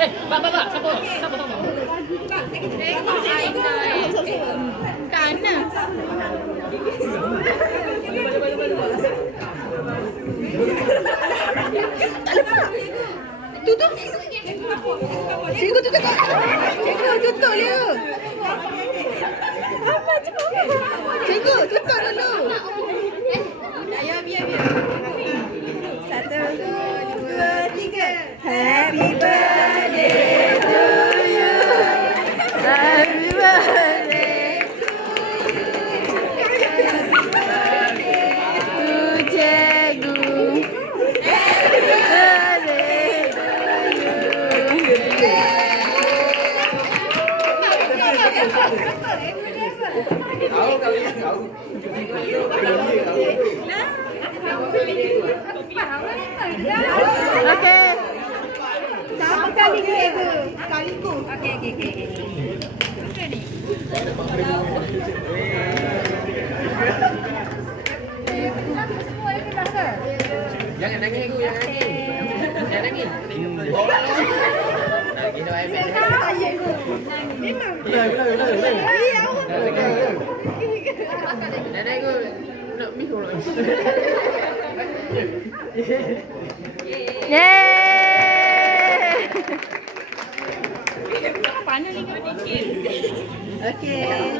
Bak. Siapa? Tengok Kana. Tak lepas. Tutup. Cikgu tutup. Cikgu tutup dia. Apa cikgu? Cikgu tutup dulu. Ayo biar. 1, 2, 3. Happy birthday to you. Happy birthday to cikgu. Happy birthday to you. Tahu kali ya, tahu. Okey. Sama kali cikgu. Kaliku. Okey. Jangan nangis aku, jangan nangis. Kita iPad. Nenek aku nak mikir. Yeay. Panas ni. Okey.